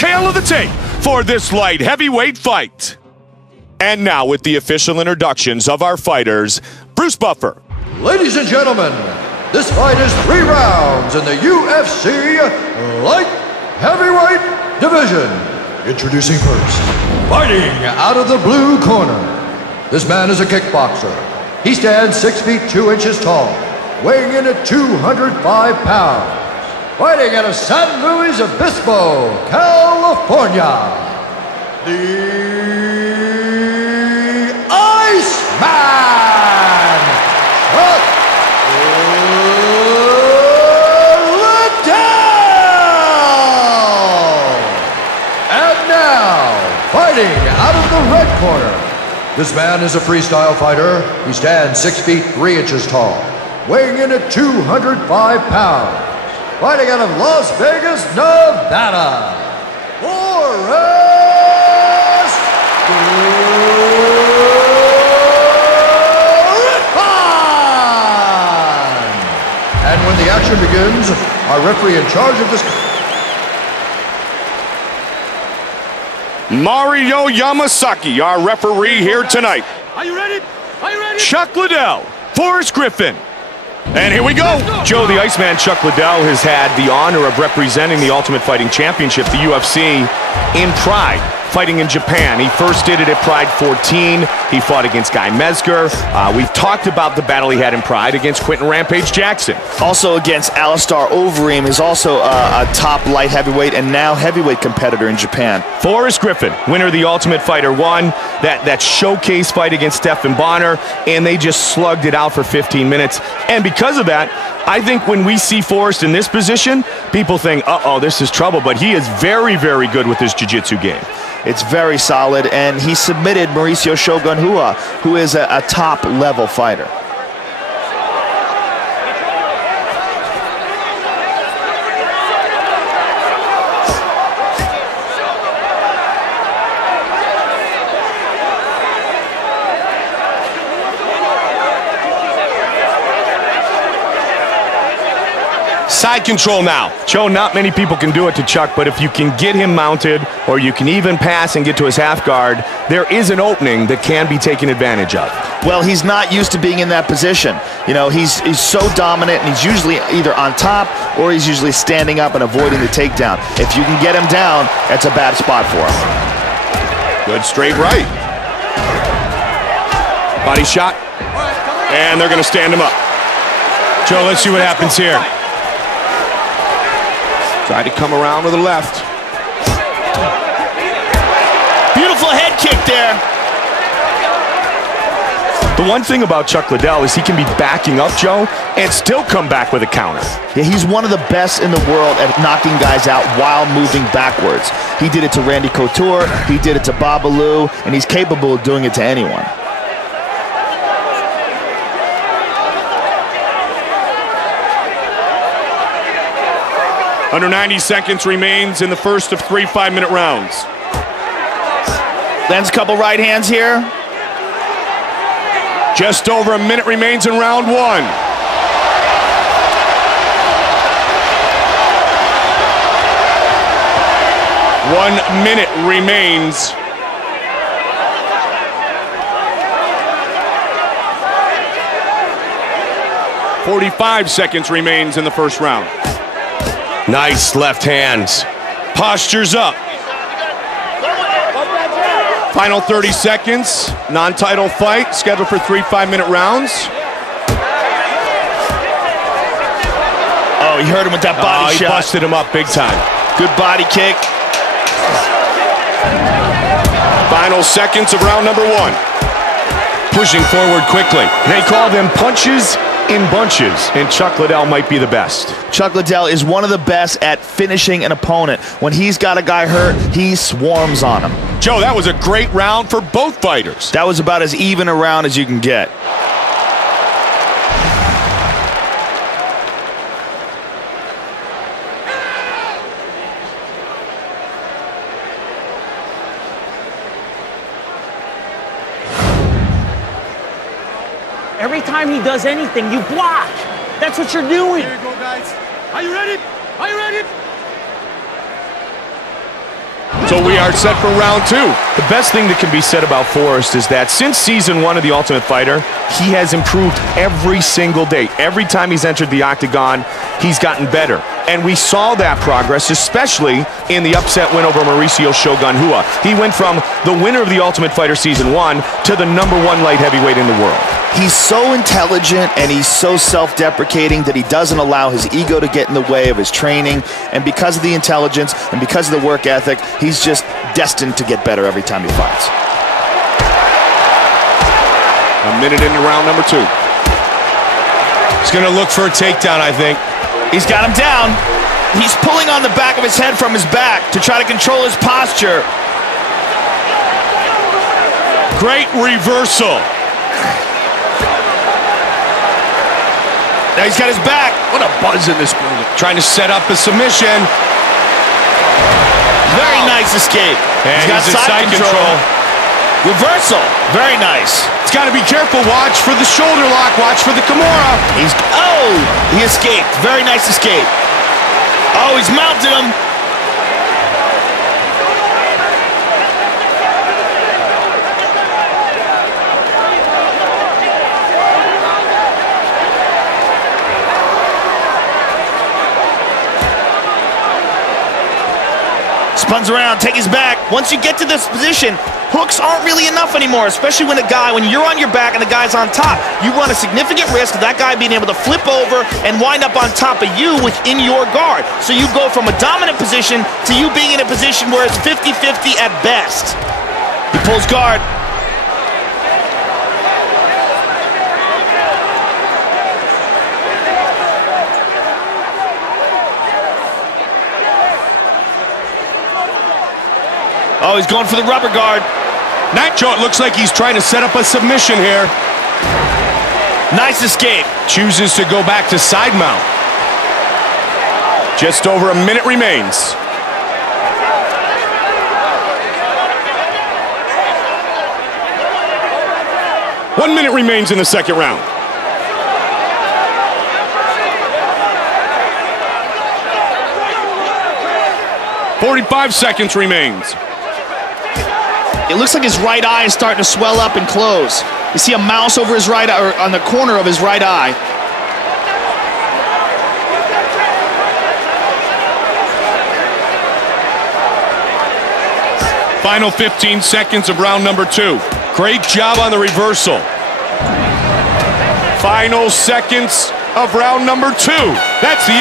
tale of the tape for this light heavyweight fight. And now with the official introductions of our fighters, Bruce Buffer. Ladies and gentlemen, this fight is 3 rounds in the UFC Light Heavyweight Division. Introducing first, fighting out of the blue corner. This man is a kickboxer. He stands 6 feet 2 inches tall, weighing in at 205 pounds. Fighting out of San Luis Obispo, California, the Iceman, Liddell! And now, fighting out of the red corner, this man is a freestyle fighter. He stands 6 feet 3 inches tall, weighing in at 205 pounds. Fighting out of Las Vegas, Nevada, Forrest Griffin! And when the action begins, our referee in charge of this... Mario Yamasaki, our referee here tonight. Are you ready? Are you ready? Chuck Liddell, Forrest Griffin. And here we go. Joe, the Iceman Chuck Liddell has had the honor of representing the Ultimate Fighting Championship, the UFC, in Pride, fighting in Japan. He first did it at Pride 14. He fought against Guy Mezger. We've talked about the battle he had in Pride against Quentin Rampage Jackson. Also against Alistair Overeem, is also a top light heavyweight and now heavyweight competitor in Japan. Forrest Griffin, winner of the Ultimate Fighter 1, that showcase fight against Stephan Bonner, and they just slugged it out for 15 minutes. And because of that, I think when we see Forrest in this position, people think, uh-oh, this is trouble, but he is very, very good with his jiu-jitsu game. It's very solid, and he submitted Mauricio Shogun Rua, who is a top-level fighter. Side control now. Joe, not many people can do it to Chuck, but if you can get him mounted or you can even pass and get to his half guard, there is an opening that can be taken advantage of. Well, he's not used to being in that position. You know, he's so dominant, and he's usually either on top or he's usually standing up and avoiding the takedown. If you can get him down, that's a bad spot for him. Good straight right. Body shot. And they're going to stand him up. Joe, let's see what happens here. Try to come around with the left. Beautiful head kick there. The one thing about Chuck Liddell is he can be backing up, Joe, and still come back with a counter. Yeah, he's one of the best in the world at knocking guys out while moving backwards. He did it to Randy Couture, he did it to Babalu, and he's capable of doing it to anyone. Under 90 seconds remains in the first of 3 5-minute rounds. Lands a couple right hands here. Just over a minute remains in round 1. 1 minute remains. .45 seconds remains in the first round. Nice left hands. Postures up. Final 30 seconds. Non-title fight scheduled for 3 5-minute rounds. Oh, he hurt him with that body shot. He busted him up big time. Good body kick. Final seconds of round number 1. Pushing forward quickly. They call them punches in bunches, and Chuck Liddell might be the best. Chuck Liddell is one of the best at finishing an opponent. When he's got a guy hurt, he swarms on him. Joe, that was a great round for both fighters. That was about as even a round as you can get. Every time he does anything, you block. That's what you're doing. Here you go, guys. Are you ready? Are you ready? So we are set for round 2. The best thing that can be said about Forrest is that since season 1 of The Ultimate Fighter, he has improved every single day. Every time he's entered the octagon, he's gotten better. And we saw that progress, especially in the upset win over Mauricio Shogun Rua. He went from the winner of The Ultimate Fighter Season 1 to the #1 light heavyweight in the world. He's so intelligent and he's so self-deprecating that he doesn't allow his ego to get in the way of his training. And because of the intelligence and because of the work ethic, he's just destined to get better every time he fights. A minute into round number 2. He's going to look for a takedown, I think. He's got him down. He's pulling on the back of his head from his back to try to control his posture. Great reversal. Now he's got his back. What a buzz in this building. Trying to set up a submission. Very nice escape. And he's got side control. Reversal. Very nice. He's got to be careful. Watch for the shoulder lock. Watch for the Kimura. He escaped. Very nice escape. Oh, he's mounted him. Spuns around, take his back. Once you get to this position, hooks aren't really enough anymore, especially when you're on your back and the guy's on top. You run a significant risk of that guy being able to flip over and wind up on top of you within your guard. So you go from a dominant position to you being in a position where it's 50-50 at best. He pulls guard. Oh, he's going for the rubber guard. Nitro, it looks like he's trying to set up a submission here. Nice escape. Chooses to go back to side mount. Just over a minute remains. One minute remains in the second round. .45 seconds remains. It looks like his right eye is starting to swell up and close. You see a mouse over his right eye, or on the corner of his right eye. Final 15 seconds of round number 2. Great job on the reversal. Final seconds of round number 2. That's the end.